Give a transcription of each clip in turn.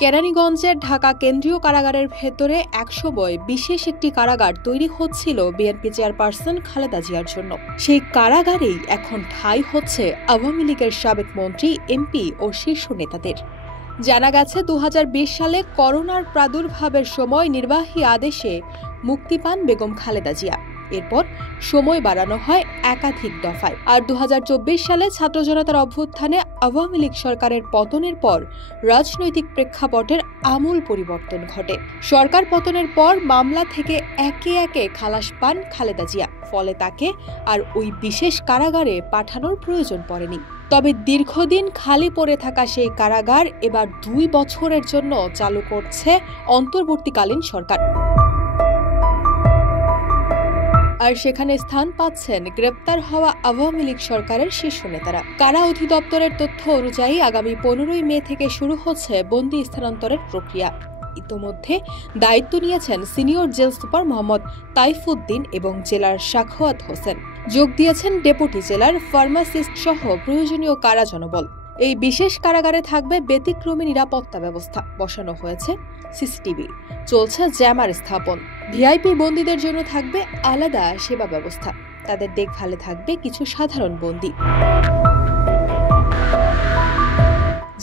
কেরানীগঞ্জের ঢাকা কেন্দ্রীয় কারাগারের ভেতরে একসময় বিশেষ একটি কারাগার তৈরি হচ্ছিল বিএনপি চেয়ারপারসন খালেদা জিয়ার জন্য। সেই কারাগারেই এখন ঠাঁই হচ্ছে আওয়ামী লীগের সাবেক মন্ত্রী, এমপি ও শীর্ষ নেতাদের। জানা গেছে ২০২০ সালে করোনার প্রাদুর্ভাবের সময় নির্বাহী আদেশে মুক্তি পান বেগম খালেদা জিয়া। এরপর সময় বাড়ানো হয় একাধিক দফায়। আর ২০২৪ সালে ছাত্র জনতার অভ্যুত্থানে আওয়ামী লীগ সরকারের পতনের পর রাজনৈতিক প্রেক্ষাপটের আমূল পরিবর্তন ঘটে। সরকার পতনের পর মামলা থেকে একে একে খালাস পান খালেদা জিয়া, ফলে তাকে আর ওই বিশেষ কারাগারে পাঠানোর প্রয়োজন পড়েনি। তবে দীর্ঘদিন খালি পড়ে থাকা সেই কারাগার এবার ২ বছরের জন্য চালু করছে অন্তর্বর্তীকালীন সরকার। আর সেখানে স্থান পাচ্ছেন গ্রেপ্তার হওয়া আওয়ামী লীগ সরকারের শীর্ষ নেতারা। কারা অধিদপ্তরের তথ্য অনুযায়ী আগামী ১৫ই মে থেকে শুরু হচ্ছে বন্দী স্থানান্তরের প্রক্রিয়া। ইতোমধ্যে দায়িত্ব নিয়েছেন সিনিয়র জেল সুপার মোহাম্মদ তাইফুদ্দিন এবং জেলার সাখাওয়াত হোসেন। যোগ দিয়েছেন ডেপুটি জেলার ফার্মাসিস্ট সহ প্রয়োজনীয় কারা জনবল। এই বিশেষ কারাগারে থাকবে ব্যতিক্রমী নিরাপত্তা ব্যবস্থা, বসানো হয়েছে সিসিটিভি, চলছে জ্যামার স্থাপন। ভিআইপি বন্দীদের জন্য থাকবে আলাদা সেবা ব্যবস্থা, তাদের দেখভালে থাকবে কিছু সাধারণ বন্দী।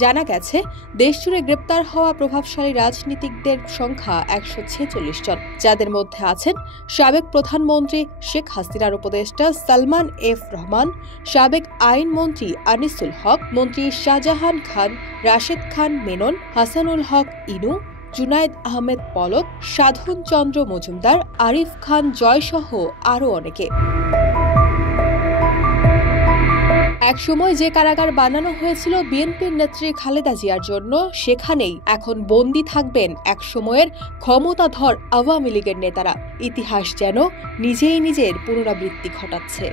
জানা গেছে, দেশজুড়ে গ্রেপ্তার হওয়া প্রভাবশালী রাজনীতিকদের সংখ্যা ১৪৬ জন, যাদের মধ্যে আছেন সাবেক প্রধানমন্ত্রী শেখ হাসিনার উপদেষ্টা সালমান এফ রহমান, সাবেক আইনমন্ত্রী আনিসুল হক, মন্ত্রী শাহজাহান খান, রাশেদ খান মেনন, হাসানুল হক ইনু, জুনায়েদ আহমেদ পলক, সাধন চন্দ্র মজুমদার, আরিফ খান জয়সহ আরও অনেকে। একসময় যে কারাগার বানানো হয়েছিল বিএনপির নেত্রী খালেদা জিয়ার জন্য, সেখানেই এখন বন্দী থাকবেন একসময়ের ক্ষমতাধর আওয়ামী লীগের নেতারা। ইতিহাস যেন নিজেই নিজের পুনরাবৃত্তি ঘটাচ্ছে।